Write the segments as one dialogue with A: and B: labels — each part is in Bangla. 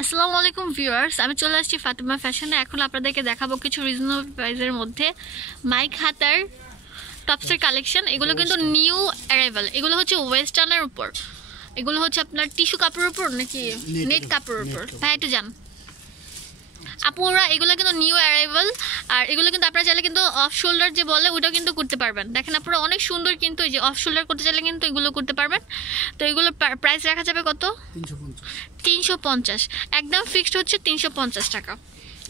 A: আসসালামু আলাইকুম ভিউয়ার্স আমি চলে আসছি ফাতেমা ফ্যাশনে। এখন আপনাদেরকে দেখাবো কিছু রিজনেবল প্রাইসের মধ্যে মাইক হাতার টপসের কালেকশন এগুলো কিন্তু নিউ অ্যারাইভাল এগুলো হচ্ছে ওয়েস্টার্নের উপর। এগুলো হচ্ছে আপনার টিস্যু কাপড়ের উপর নাকি? নেট কাপড়ের উপর। ভাই একটু যান। আপুরা, এগুলো কিন্তু নিউ অ্যারাইভাল আর এগুলো কিন্তু আপনারা চাইলে কিন্তু অফ শোল্ডার যে বলে ওটাও কিন্তু করতে পারবেন। দেখেন আপনারা অনেক সুন্দর কিন্তু এই যে অফ শোল্ডার করতে চাইলে কিন্তু এগুলো করতে পারবেন। তো এগুলো প্রাইস রাখা যাবে কত?
B: তিনশো পঞ্চাশ।
A: একদম ফিক্সড হচ্ছে তিনশো পঞ্চাশ টাকা।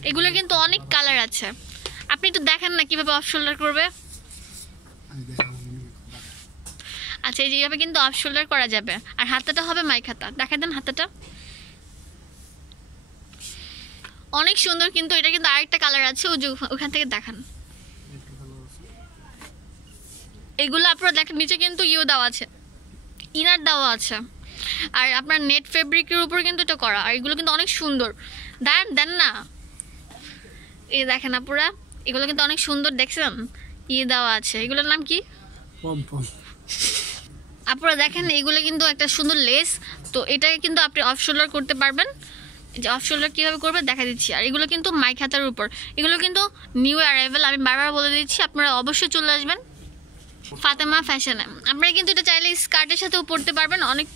A: এগুলো কিন্তু অনেক কালার আছে। আপনি একটু দেখেন না কীভাবে অফ শোল্ডার করবে? আচ্ছা এই যেভাবে কিন্তু অফ শোল্ডার করা যাবে। আর হাতাটা হবে মাইক হাতা। দেখা দেন হাতাটা। অনেক সুন্দর কিন্তু এটা কিন্তু আরেকটা কালার আছে ওখান থেকে দেখান। এগুলো আপনারা দেখেন নিচে কিন্তু ইও দেওয়া আছে ইনার দেওয়া আছে। আর আপনার নেট ফেব্রিকের উপর কিন্তু এটা করা আর এগুলো কিন্তু অনেক সুন্দর। দেন দেন না। এই দেখেন আপুরা এগুলো কিন্তু অনেক সুন্দর দেখছেন? ইয়ে দেওয়া আছে এগুলোর নাম কি?
B: পম পম।
A: আপনারা দেখেন এগুলো কিন্তু একটা সুন্দর লেস তো এটাকে কিন্তু আপনি অফ শোল্ডার করতে পারবেন। যে অফ শোল্ডার কীভাবে করবে দেখা দিচ্ছি। আর এগুলো কিন্তু মাইক হাতার উপর। এগুলো কিন্তু নিউ অ্যারাইভেল আমি বারবার বলে দিচ্ছি আপনারা অবশ্যই চলে আসবেন। ফাতেমা ফ্যাশনে আপনারা কিন্তু এটা চাইলে স্কার্টের সাথেও পড়তে পারবেন অনেক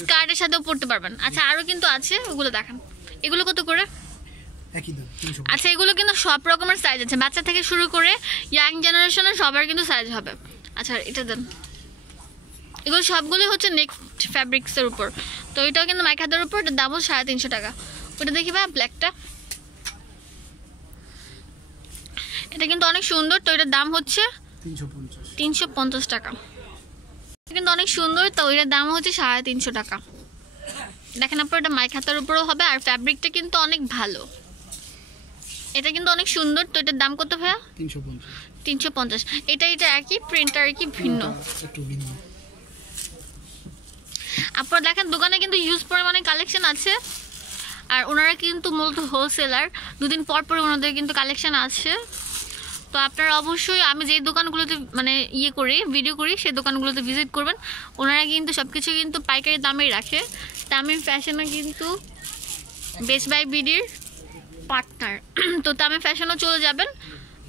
A: স্কার্টের সাথেও পড়তে পারবেন। আচ্ছা আরও কিন্তু আছে ওগুলো দেখান। এগুলো কত করে? আচ্ছা এগুলো কিন্তু সব রকমের সাইজ আছে। বাচ্চা থেকে শুরু করে ইয়াং জেনারেশনের সবার কিন্তু সাইজ হবে। আচ্ছা এটা দেন। এগুলো সবগুলো হচ্ছে নেক্সট ফ্যাব্রিক্সের উপর। তো এটাও কিন্তু মাইক হাতের উপর এটার দামও সাড়ে তিনশো টাকা। ওটা দেখি ভাই ব্ল্যাকটা এটা কিন্তু অনেক সুন্দর তো এটার দাম হচ্ছে
B: তিনশো পঞ্চাশ।
A: টাকা। এটা কিন্তু অনেক সুন্দর তো এটার দাম হচ্ছে সাড়ে তিনশো টাকা। দেখেন আপনার এটা মাইক হাতার উপরেও হবে আর ফ্যাব্রিকটা কিন্তু অনেক ভালো। এটা কিন্তু অনেক সুন্দর তো এটার দাম কত ভাইয়া?
B: তিনশো পঞ্চাশ।
A: এটা এটা একই প্রিন্টার কি ভিন্ন।
B: একটু ভিন্ন।
A: আপনারা দেখেন দোকানে কিন্তু ইউজ পরিমাণে কালেকশন আছে। আর ওনারা কিন্তু মূলত হোলসেলার দুদিন পর পর ওনাদের কিন্তু কালেকশন আছে। তো আপনারা অবশ্যই আমি যেই দোকানগুলোতে মানে ইয়ে করি ভিডিও করি, সেই দোকানগুলোতে ভিজিট করবেন। ওনারা কিন্তু সব কিছু কিন্তু পাইকারি দামেই রাখে। তামিম ফ্যাশনে কিন্তু বেস্ট বাই বিডির পার্টনার তো তামিম ফ্যাশনও চলে যাবেন।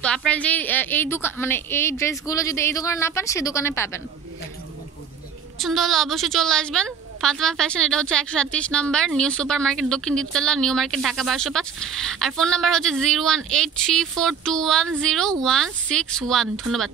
A: তো আপনারা যে এই দোকান মানে এই ড্রেসগুলো যদি এই দোকানে না পান, সেই দোকানে পাবেন
B: একই দোকান করে দিন
A: পছন্দ হলে অবশ্যই চলে আসবেন। ফাতেমা ফ্যাশন এটা হচ্ছে একশো সাতত্রিশ নাম্বার নিউ সুপার মার্কেট দক্ষিণ দ্বীপতলা নিউ মার্কেট ঢাকা বারোশো পাঁচ। আর ফোন নাম্বার হচ্ছে zero one eight three four two one zero one six one ধন্যবাদ।